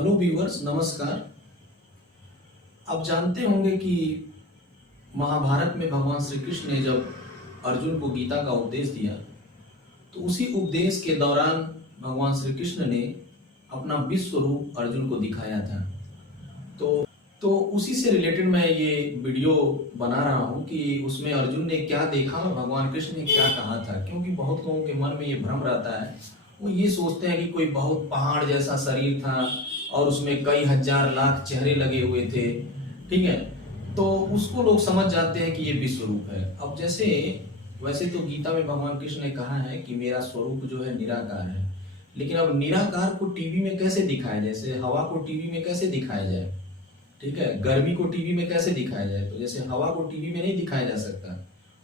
Hello viewers, नमस्कार। आप जानते होंगे कि महाभारत में भगवान श्री कृष्ण ने जब अर्जुन को गीता का उपदेश दिया तो उसी उपदेश के दौरान भगवान श्री कृष्ण ने अपना विश्व रूप अर्जुन को दिखाया था। तो उसी से रिलेटेड मैं ये वीडियो बना रहा हूँ कि उसमें अर्जुन ने क्या देखा और भगवान कृष्ण ने क्या कहा था। क्योंकि बहुत लोगों के मन में ये भ्रम रहता है, वो ये सोचते हैं कि कोई बहुत पहाड़ जैसा शरीर था और उसमें कई हजार लाख चेहरे लगे हुए थे, ठीक है। तो उसको लोग समझ जाते हैं कि ये विश्व रूप है। अब वैसे तो गीता में भगवान कृष्ण ने कहा है कि मेरा स्वरूप जो है निराकार है, लेकिन अब निराकार को टीवी में कैसे दिखाया, जैसे हवा को टीवी में कैसे दिखाया जाए, ठीक है। गर्मी को टीवी में कैसे दिखाया जाए, तो जैसे हवा को टीवी में नहीं दिखाया जा सकता,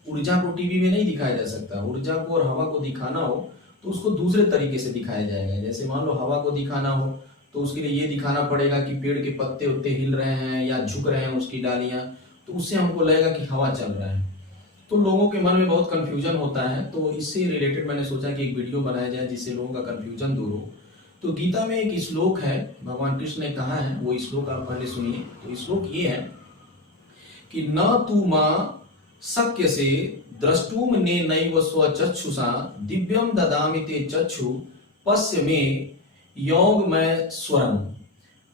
ऊर्जा को टीवी में नहीं दिखाया जा सकता। ऊर्जा को और हवा को दिखाना हो तो उसको दूसरे तरीके से दिखाया जाएगा। जैसे मान लो हवा को दिखाना हो तो उसके लिए ये दिखाना पड़ेगा कि पेड़ के पत्ते उत्ते हिल रहे हैं या झुक रहे हैं उसकी डालियां, तो उससे हमको लगेगा कि हवा चल रहा है। तो लोगों के मन में बहुत कंफ्यूजन होता है, तो इससे रिलेटेड मैंने सोचा कि एक वीडियो बनाया जाए जिससे लोगों का कंफ्यूजन दूर हो। तो गीता में एक श्लोक है, भगवान कृष्ण ने कहा है, वो श्लोक आप पहले सुनिए। तो श्लोक ये है कि न तू मां शक्य से द्रष्टुम ने नैव स्वचक्षुषा दिव्यम ददामि ते चक्षु पश्य में योग में स्वरम।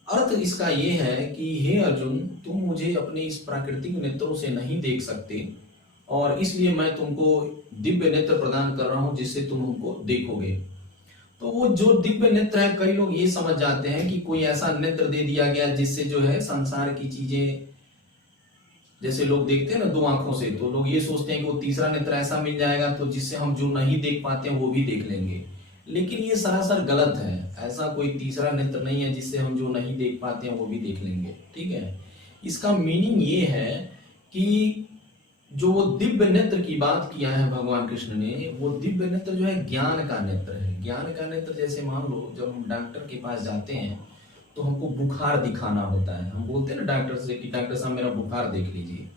अर्थ इसका ये है कि हे अर्जुन, तुम मुझे अपने इस प्राकृतिक नेत्रों से नहीं देख सकते और इसलिए मैं तुमको दिव्य नेत्र प्रदान कर रहा हूं जिससे तुम हमको देखोगे। तो वो जो दिव्य नेत्र है, कई लोग ये समझ जाते हैं कि कोई ऐसा नेत्र दे दिया गया जिससे जो है संसार की चीजें, जैसे लोग देखते हैं ना दो आंखों से, तो लोग ये सोचते हैं कि वो तीसरा नेत्र ऐसा मिल जाएगा तो जिससे हम जो नहीं देख पाते हैं वो भी देख लेंगे। लेकिन ये सरासर गलत है। ऐसा कोई तीसरा नेत्र नहीं है जिससे हम जो नहीं देख पाते हैं वो भी देख लेंगे, ठीक है। इसका मीनिंग ये है कि जो दिव्य नेत्र की बात किया है भगवान कृष्ण ने, वो दिव्य नेत्र जो है ज्ञान का नेत्र है। ज्ञान का नेत्र जैसे मान लो जब हम डॉक्टर के पास जाते हैं तो हमको बुखार दिखाना होता है। हम बोलते हैं ना डॉक्टर से कि डॉक्टर साहब मेरा बुखार देख लीजिए।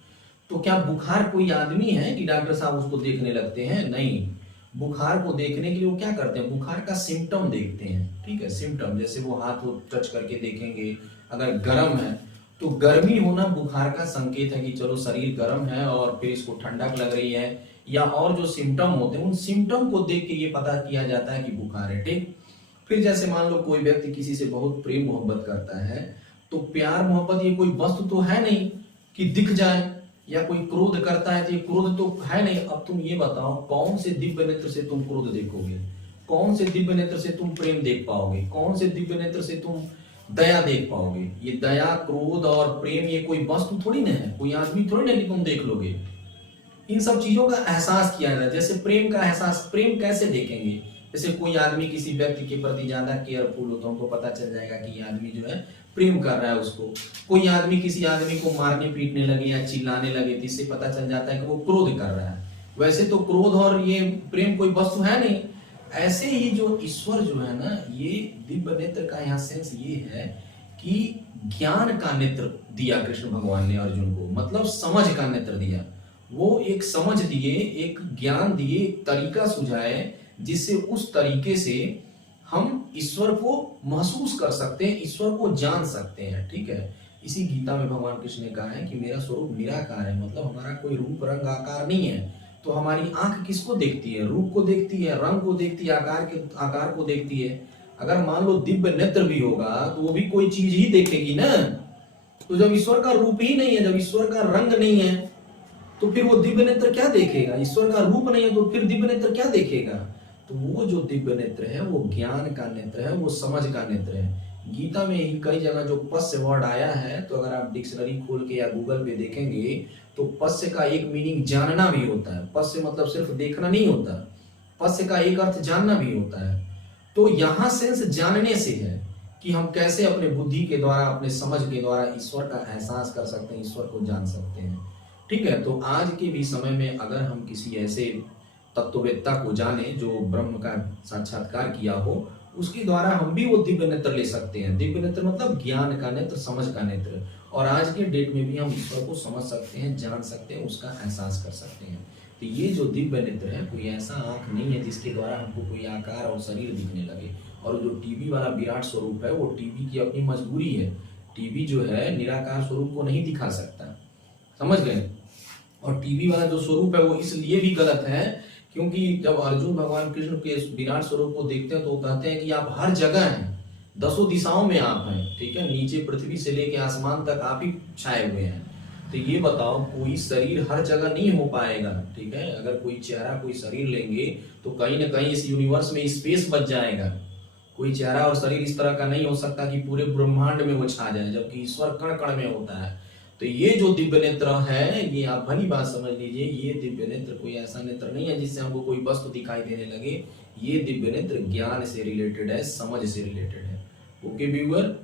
तो क्या बुखार कोई आदमी है कि डॉक्टर साहब उसको देखने लगते हैं? नहीं। बुखार को देखने के लिए वो क्या करते हैं, बुखार का सिम्टम देखते हैं, ठीक है। सिम्टम जैसे वो हाथ को टच करके देखेंगे, अगर गर्म है तो गर्मी होना बुखार का संकेत है कि चलो शरीर गर्म है और फिर इसको ठंडक लग रही है, या और जो सिम्टम होते हैं उन सिम्टम को देख के ये पता किया जाता है कि बुखार है, ठीक। फिर जैसे मान लो कोई व्यक्ति किसी से बहुत प्रेम मोहब्बत करता है, तो प्यार मोहब्बत ये कोई वस्तु तो है नहीं कि दिख जाए, या कोई क्रोध करता है तो ये क्रोध तो है नहीं। अब तुम ये बताओ कौन से दिव्य नेत्र से तुम क्रोध देखोगे, कौन से दिव्य नेत्र से तुम प्रेम देख पाओगे, कौन से दिव्य नेत्र से तुम दया देख पाओगे। ये दया, क्रोध और प्रेम ये कोई वस्तु थोड़ी ना है, कोई आदमी थोड़ी ना कि तुम देख लोगे। इन सब चीजों का एहसास किया जाता है। जैसे प्रेम का एहसास, प्रेम कैसे देखेंगे, जैसे कोई आदमी किसी व्यक्ति के प्रति ज्यादा केयरफुल हो तो हमको पता चल जाएगा कि ये आदमी जो है प्रेम कर रहा है उसको। कोई आदमी किसी आदमी को मारने पीटने लगे या चिल्लाने लगे तो इससे पता चल जाता है कि वो क्रोध कर रहा है। वैसे तो क्रोध और ये प्रेम कोई वस्तु है नहीं। ऐसे ही जो ईश्वर जो है ना, ये दिव्य नेत्र का यहाँ सेंस ये है कि ज्ञान का नेत्र दिया कृष्ण भगवान ने अर्जुन को, मतलब समझ का नेत्र दिया। वो एक समझ दिए, एक ज्ञान दिए, एक तरीका सुझाए जिससे उस तरीके से हम ईश्वर को महसूस कर सकते हैं, ईश्वर को जान सकते हैं, ठीक है। इसी गीता में भगवान कृष्ण ने कहा है कि मेरा स्वरूप निराकार है, मतलब हमारा कोई रूप रंग आकार नहीं है। तो हमारी आंख किसको देखती है? रूप को देखती है, रंग को देखती है, आकार को देखती है। अगर मान लो दिव्य नेत्र भी होगा तो वो भी कोई चीज ही देखेगी ना। तो जब ईश्वर का रूप ही नहीं है, जब ईश्वर का रंग नहीं है, तो फिर वो दिव्य नेत्र क्या देखेगा? ईश्वर का रूप नहीं है तो फिर दिव्य नेत्र क्या देखेगा? तो वो जो दिव्य नेत्र है वो ज्ञान का नेत्र है, वो समझ का नेत्र है। गीता में ही कई जगह जो पश्य वर्ड आया है, तो अगर आप डिक्शनरी खोल के या गूगल पे देखेंगे तो पश्य का एक मीनिंग जानना भी होता है। पश्य मतलब सिर्फ देखना नहीं होता, पश्य का एक अर्थ जानना भी होता है। तो यहाँ सेंस जानने से है कि हम कैसे अपने बुद्धि के द्वारा, अपने समझ के द्वारा ईश्वर का एहसास कर सकते हैं, ईश्वर को जान सकते हैं, ठीक है। तो आज के भी समय में अगर हम किसी ऐसे तत्ववेत्ता को जाने जो ब्रह्म का साक्षात्कार किया हो, उसके द्वारा हम भी वो दिव्य नेत्र ले सकते हैं। दिव्य नेत्र मतलब ज्ञान का नेत्र, समझ का नेत्र। और आज के डेट में भी हम ईश्वर को समझ सकते हैं, जान सकते हैं, उसका एहसास कर सकते हैं। तो ये जो दिव्य नेत्र है कोई ऐसा आंख नहीं है जिसके द्वारा हमको कोई आकार और शरीर दिखने लगे। और जो टीवी वाला विराट स्वरूप है वो टीवी की अपनी मजबूरी है। टीवी जो है निराकार स्वरूप को नहीं दिखा सकता, समझ गए। और टीवी वाला जो स्वरूप है वो इसलिए भी गलत है क्योंकि जब अर्जुन भगवान कृष्ण के विराट स्वरूप को देखते हैं तो वो कहते हैं कि आप हर जगह हैं, दसों दिशाओं में आप हैं, ठीक है, नीचे पृथ्वी से लेके आसमान तक आप ही छाए हुए हैं। तो ये बताओ कोई शरीर हर जगह नहीं हो पाएगा, ठीक है। अगर कोई चेहरा कोई शरीर लेंगे तो कहीं ना कहीं इस यूनिवर्स में स्पेस बच जाएगा। कोई चेहरा और शरीर इस तरह का नहीं हो सकता कि पूरे ब्रह्मांड में वो छा जाए, जबकि ईश्वर कण कण में होता है। तो ये जो दिव्य नेत्र है, ये आप भली बात समझ लीजिए, ये दिव्य नेत्र कोई ऐसा नेत्र नहीं है जिससे हमको कोई वस्तु दिखाई देने लगे। ये दिव्य नेत्र ज्ञान से रिलेटेड है, समझ से रिलेटेड है। Okay viewer.